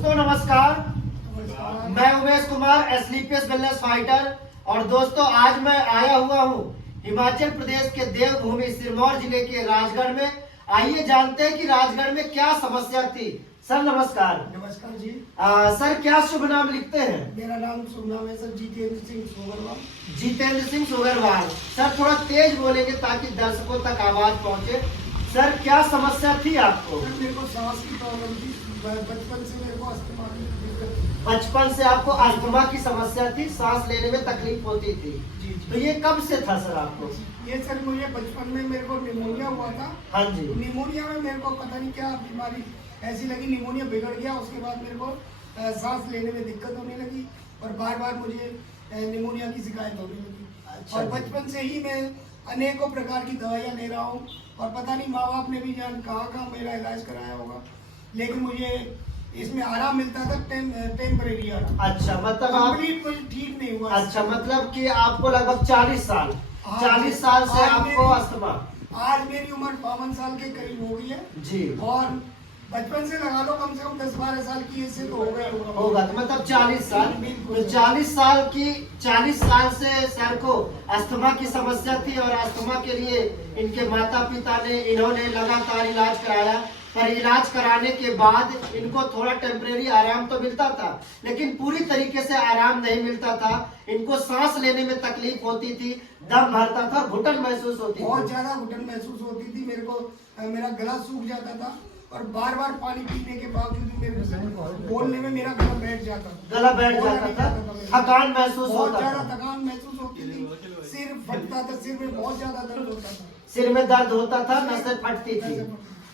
दोस्तों नमस्कार, मैं उमेश कुमार एसलीपीएस वेलनेस फाइटर। और दोस्तों आज मैं आया हुआ हूँ हिमाचल प्रदेश के देवभूमि सिरमौर जिले के राजगढ़ में। आइए जानते हैं कि राजगढ़ में क्या समस्या थी। सर नमस्कार। नमस्कार जी। सर क्या शुभ नाम लिखते हैं? मेरा नाम शुभ नाम है सर जितेंद्र सिंह सोगरवाल। जितेंद्र सिंह सोगरवाल। सर थोड़ा तेज बोलेंगे ताकि दर्शकों तक आवाज पहुंचे। सर क्या समस्या थी आपको? सर मेरे को सांस की प्रॉब्लम थी, बचपन से मेरे को अस्थमा की दिक्कत थी। बचपन से आपको अस्थमा की समस्या थी, सांस लेने में तकलीफ होती थी। जी। तो ये कब से था सर आपको? ये सर मुझे बचपन में मेरे को निमोनिया हुआ था। हाँ जी। निमोनिया में मेरे को पता नहीं क्या बीमारी ऐसी लगी, निमोनिया बिगड़ गया। उसके बाद मेरे को सांस लेने में दिक्कत होने लगी और बार बार मुझे निमोनिया की शिकायत होने लगी। अच्छा। और बचपन से ही मैं अनेकों प्रकार की दवाइयाँ ले रहा हूँ और पता नहीं माँ बाप ने भी जान कहाँ मेरा इलाज कराया होगा, लेकिन मुझे इसमें आराम मिलता था, टेम्परेरी आराम। अच्छा मतलब आप कंप्लीट मुझे ठीक नहीं हुआ। अच्छा मतलब कि आपको लगभग 40 साल हाँ, 40 साल से आज आपको अस्थमा। आज मेरी उम्र 52 साल के करीब हो गई है जी। और बचपन से लगा लो कम से कम 10-12 साल की ऐसे तो हो गया होगा तो मतलब 40 साल। तो 40 साल से सर को अस्थमा की समस्या थी और अस्थमा के लिए इनके माता पिता ने इन्होंने लगातार इलाज कराया। पर इलाज कराने के बाद इनको थोड़ा टेम्परेरी आराम तो मिलता था, लेकिन पूरी तरीके से आराम नहीं मिलता था। इनको सांस लेने में तकलीफ होती थी, दम भरता था, घुटन महसूस होती थी, बहुत ज्यादा घुटन महसूस होती थी। मेरे को मेरा गला सूख जाता था और बार बार पानी पीने के बावजूद मेरे बोलने में मेरा गला बैठ जाता था। गला बैठ जाता था, थकान महसूस बहुत होता ज्यादा था, थकान महसूस होती थी, सिर फटता था, सिर में बहुत ज्यादा दर्द होता था, सिर में दर्द होता था, नसें फटती थी,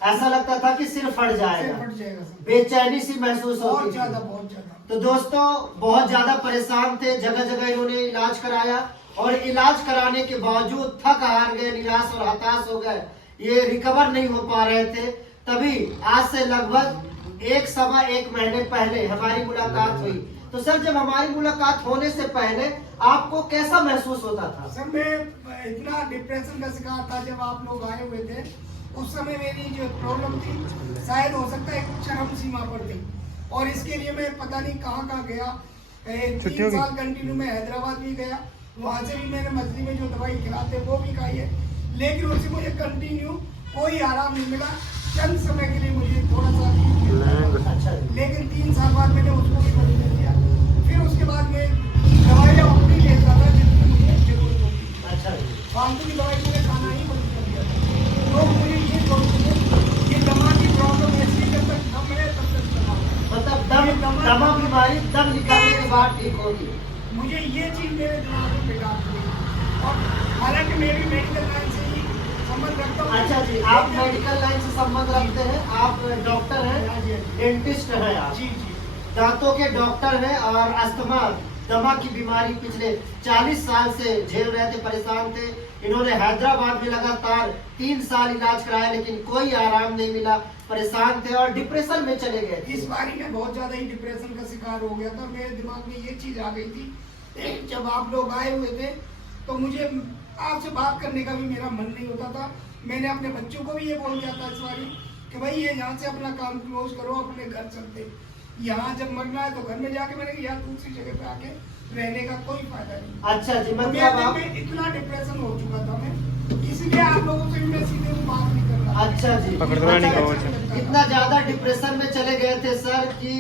ऐसा लगता था कि सिर फट जाएगा, फट जाएगा सर। बेचैनी सी महसूस बहुत होती ज्यादा थी। बहुत ज्यादा। तो दोस्तों बहुत ज्यादा परेशान थे, जगह जगह इन्होंने इलाज कराया और इलाज कराने के बावजूद थक हार गए, निराश और हताश हो गए, ये रिकवर नहीं हो पा रहे थे। तभी आज से लगभग 1 महीने पहले हमारी मुलाकात हुई। तो सर जब हमारी मुलाकात होने से पहले आपको कैसा महसूस होता था? सर मैं इतना डिप्रेशन का शिकार था जब आप लोग आए हुए थे। उस समय मेरी जो प्रॉब्लम थी शायद हो सकता है एक चरम सीमा पर थी और इसके लिए मैं पता नहीं कहाँ गया। 3 साल कंटिन्यू में हैदराबाद भी गया, वहाँ से भी मैंने मछली में जो दवाई खिलाते वो भी खाई है, लेकिन उससे मुझे कंटिन्यू कोई आराम नहीं मिला। चंद समय के लिए मुझे थोड़ा सा अच्छा। लेकिन 3 साल बाद मैंने उसको भी बंद कर दिया। फिर उसके बाद मैं दवाइयाँ अपनी लेता था जितनी मुझे जरूरत होती। अच्छा। फालतू की दवाई मुझे खाना ही बंद कर दिया था। तो मुझे ये दमा की प्रॉब्लम ऐसी है, जब तक दम है तब तक दमा। मतलब दमा बीमारी दम निकालने के बाद ठीक होगी। मुझे ये चीज मेरे दिमाग में बेकार थी और हालांकि मेरी मेडिकल लाइन से ही संबंध रखता हूँ। अच्छा जी, आप मेडिकल लाइन से संबंध रखते हैं, आप डॉक्टर हैं, डेंटिस्ट हैं आप? जी जी। दांतों के डॉक्टर हैं और अस्थमा दमा की बीमारी पिछले 40 साल से झेल रहे थे, परेशान थे। इन्होंने हैदराबाद में लगातार 3 साल इलाज कराया लेकिन कोई आराम नहीं मिला, परेशान थे और डिप्रेशन में चले गए। इस बारी में बहुत ज्यादा ही डिप्रेशन का शिकार हो गया था। मेरे दिमाग में ये चीज आ गई थी जब आप लोग आए हुए थे तो मुझे आपसे बात करने का भी मेरा मन नहीं होता था। मैंने अपने बच्चों को भी ये बोल दिया था इस बारी कि भाई ये यहाँ से अपना काम क्लोज करो, अपने घर चलते। यहाँ जब मरना है तो घर में जाके मैंने यहाँ दूसरी जगह पे आके रहने का कोई फायदा नहीं। अच्छा जी, तो मतलब आप इतना डिप्रेशन हो चुका था मैं, इसलिए आप लोगों से भी मैं सीधे बात नहीं कर रहा। अच्छा जी, इतना ज्यादा डिप्रेशन में चले गए थे सर कि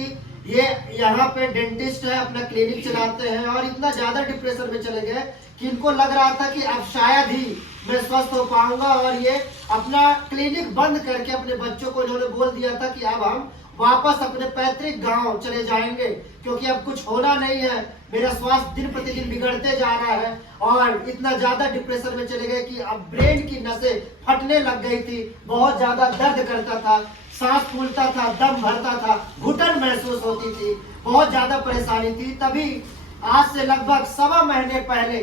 ये यहाँ पे डेंटिस्ट है, अपना क्लिनिक चलाते हैं और इतना ज्यादा डिप्रेशन में चले गए कि इनको लग रहा था कि अब शायद ही मैं स्वस्थ हो पाऊंगा। और ये अपना क्लिनिक बंद करके अपने बच्चों को इन्होंने बोल दिया था कि अब हम वापस अपने पैतृक गांव चले जाएंगे क्योंकि अब कुछ होना नहीं है, मेरा स्वास्थ्य दिन प्रतिदिन बिगड़ते जा रहा है। और इतना ज्यादा डिप्रेशन में चले गए कि अब ब्रेन की नसें फटने लग गई थी, बहुत ज्यादा दर्द करता था, सांस फूलता था, दम भरता था, घुटन महसूस होती थी, बहुत ज्यादा परेशानी थी। तभी आज से लगभग 1.25 महीने पहले,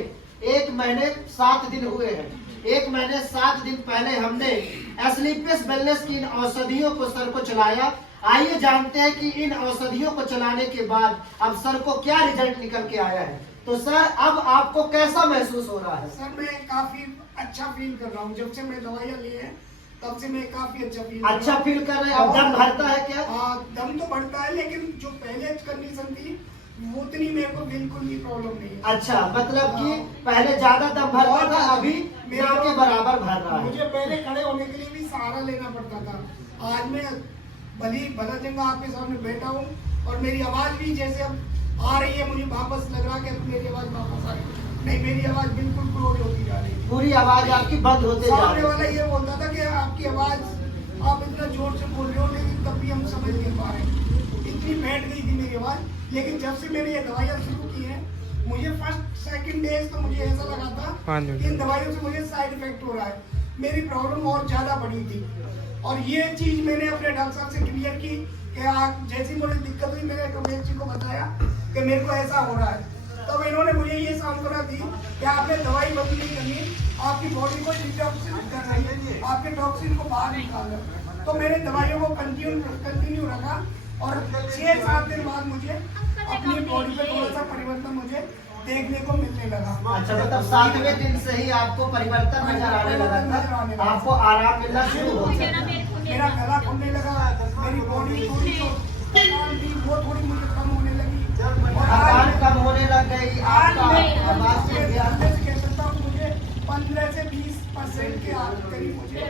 1 महीने 7 दिन हुए हैं, 1 महीने 7 दिन पहले हमने एसलीपीएस वेलनेस की इन औषधियों को सर को चलाया। आइए जानते हैं कि इन औषधियों को चलाने के बाद अब सर को क्या रिजल्ट निकल के आया है। तो सर अब आपको कैसा महसूस हो रहा है? सर मैं काफी अच्छा फील कर रहा हूँ। जब से मैं दवाइयाँ ली है तब से मैं काफी अच्छा फील कर रहे हैं। अब दम भरता है क्या? हाँ, दम तो बढ़ता है, लेकिन जो पहले कंडीशन थी वो उतनी मेरे को बिल्कुल भी प्रॉब्लम नहीं है। अच्छा, मतलब कि पहले ज्यादा दम भरता था, अभी ना के बराबर भर रहा है। मुझे पहले खड़े होने के लिए भी सहारा लेना पड़ता था। आज मैं भला चंगा आपके सामने बैठा हूँ और मेरी आवाज भी जैसे अब आ रही है, मुझे वापस लग रहा है कि मेरी आवाज वापस आ रही है। नहीं, मेरी आवाज बिल्कुल क्लोज होती जा रही है। पूरी आवाज आपकी बंद होते जा रही सामने है। वाला ये बोलता था कि आपकी आवाज आप इतना जोर से बोल रहे हो, लेकिन तब भी हम समझ नहीं पा रहे। इतनी बैठ गई थी मेरी आवाज। लेकिन जब से मैंने ये दवाइयाँ शुरू की हैं, मुझे फर्स्ट सेकंड डेज तो मुझे ऐसा लगा था कि इन दवाइयों से मुझे साइड इफेक्ट हो रहा है। मेरी प्रॉब्लम और ज्यादा बढ़ी थी और ये चीज मैंने अपने डॉक्टर साहब से क्लियर की कि आप जैसी मुझे दिक्कत हुई, मैंने रमेश जी को बताया कि मेरे को ऐसा हो रहा है। तब इन्होंने मुझे ये सांत्वना दी कि आपने दवाई बंद नहीं करनी, आपकी बॉडी को डिटॉक्सिन कर रही है, आपके टॉक्सिन को बाहर निकाल रहा है। तो मैंने दवाइयों को कंटिन्यू रखा और 6-7 दिन बाद मुझे अपनी बॉडी पे थोड़ा सा परिवर्तन मुझे देखने को मिलने लगा। अच्छा, मतलब 7वें दिन से ही आपको परिवर्तन नजर आने लगा था, आपको आराम मिलना शुरू हो गया। मेरा गला खुलने लगा, मेरी बॉडी थोड़ी थकान थी वो थोड़ी मुझे कम होने लगी और थकान कम होने लग गई, आपका आवाज मुझे भी गया। कह सकता हूँ मुझे 15 से 20% के करीब मुझे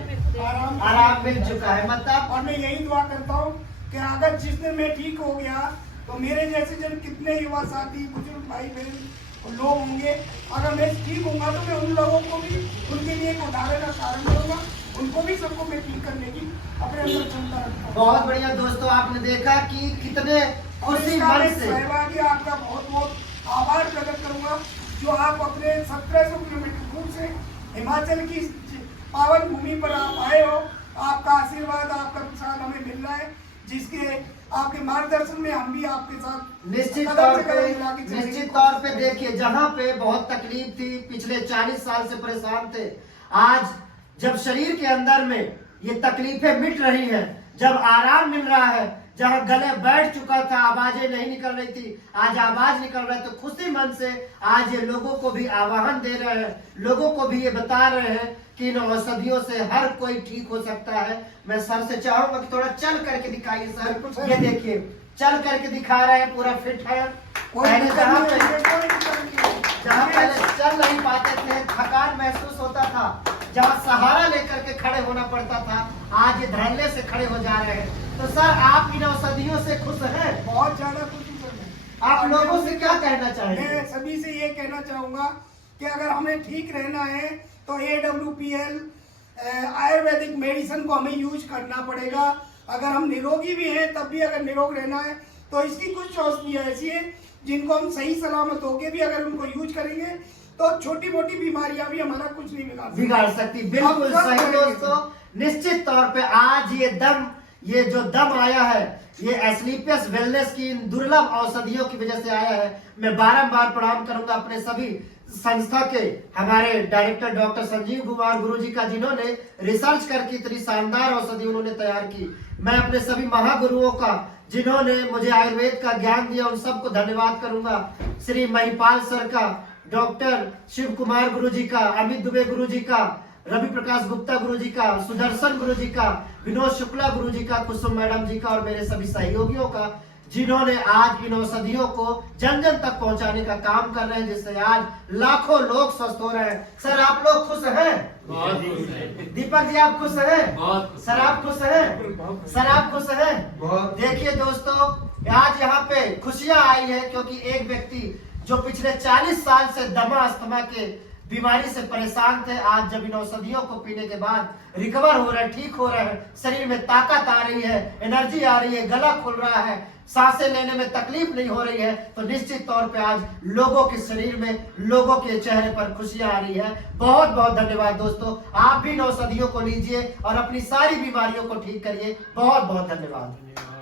आराम मिल चुका है। मतलब और मैं यही दुआ करता हूँ कि अगर जिस दिन मैं ठीक हो गया तो मेरे जैसे जन कितने युवा साथी, बुजुर्ग भाई बहन लोग होंगे, अगर मैं ठीक होऊंगा तो मैं उन लोगों को भी उनके लिए एक उदाहरण का कारण बनूंगा, उनको भी सबको मैं ठीक करने की अपने अंदर क्षमता रखता हूँ। बहुत बढ़िया दोस्तों, आपने देखा कि कितने खुशी मन से सहभागी आपका बहुत बहुत आभार प्रकट करूंगा जो आप अपने 1700 किलोमीटर दूर से हिमाचल की पावन भूमि पर आप आए हो। आपका आशीर्वाद, आपका प्रसाद हमें मिल रहा है, जिसके आपके मार्गदर्शन में हम भी आपके साथ निश्चित तौर पे देखिए, जहाँ पे बहुत तकलीफ थी, पिछले 40 साल से परेशान थे, आज जब शरीर के अंदर में ये तकलीफें मिट रही हैं, जब आराम मिल रहा है, जहाँ गले बैठ चुका था, आवाजें नहीं निकल रही थी, आज आवाज निकल रहा है, तो खुशी मन से आज ये लोगों को भी आह्वान दे रहे हैं, लोगों को भी ये बता रहे हैं कि इन औषधियों से हर कोई ठीक हो सकता है। मैं सर से चाहूंगा कि थोड़ा चल करके दिखाइए सर। ये देखिए, चल करके दिखा रहे हैं, पूरा फिट है। पहले जहाँ पहले चल नहीं पाते थे, थकान महसूस होता था, जहाँ सहारा लेकर के खड़े होना पड़ता था, आज ये धड़ल्ले से खड़े हो जा रहे हैं। तो सर, आप इन औषधियों से खुश हैं? बहुत ज्यादा खुश हूँ। आप लोगों से क्या कहना चाहेंगे? मैं सभी से ये कहना चाहूंगा कि अगर हमें ठीक रहना है तो AWPL आयुर्वेदिक मेडिसिन को हमें यूज करना पड़ेगा। अगर हम निरोगी भी हैं तब भी अगर निरोग रहना है तो इसकी कुछ औषधियाँ ऐसी है जिनको हम सही सलामत होके भी अगर उनको यूज करेंगे तो छोटी मोटी बीमारियां भी हमारा कुछ नहीं बिगाड़ सकती। बिल्कुल सही दोस्तों, निश्चित तौर पे आज ये जो दम आया है, ये एस्क्लेपियस वेलनेस की इन दुर्लभ औषधियों की वजह से आया है। मैं बारंबार प्रणाम करूंगा अपने सभी संस्था के हमारे डायरेक्टर डॉक्टर संजीव कुमार गुरुजी का, जिन्होंने रिसर्च करके इतनी शानदार औषधि उन्होंने तैयार की। मैं अपने सभी महागुरुओं का, जिन्होंने मुझे आयुर्वेद का ज्ञान दिया, उन सबको धन्यवाद करूंगा। श्री महिपाल सर का, डॉक्टर शिव कुमार गुरुजी का, अमित दुबे गुरुजी का, रवि प्रकाश गुप्ता गुरुजी का, सुदर्शन गुरुजी का, विनोद शुक्ला गुरुजी का, कुसुम मैडम जी का और मेरे सभी सहयोगियों का, जिन्होंने आज इन औषधियों को जन जन तक पहुंचाने का काम कर रहे हैं, जिससे आज लाखों लोग स्वस्थ हो रहे हैं। सर, आप लोग खुश हैं? दीपक जी, आप खुश हैं? सर, आप खुश हैं? सर, आप खुश हैं? देखिए दोस्तों, आज यहाँ पे खुशियां आई है क्योंकि एक व्यक्ति जो पिछले 40 साल से दमा अस्थमा के बीमारी से परेशान थे, आज जब इन औषधियों को पीने के बाद रिकवर हो रहे हैं, ठीक हो रहे हैं, शरीर में ताकत आ रही है, एनर्जी आ रही है, गला खुल रहा है, सांसें लेने में तकलीफ नहीं हो रही है, तो निश्चित तौर पे आज लोगों के शरीर में, लोगों के चेहरे पर खुशियां आ रही है। बहुत बहुत धन्यवाद दोस्तों, आप भी इन औषधियों को लीजिए और अपनी सारी बीमारियों को ठीक करिए। बहुत बहुत धन्यवाद।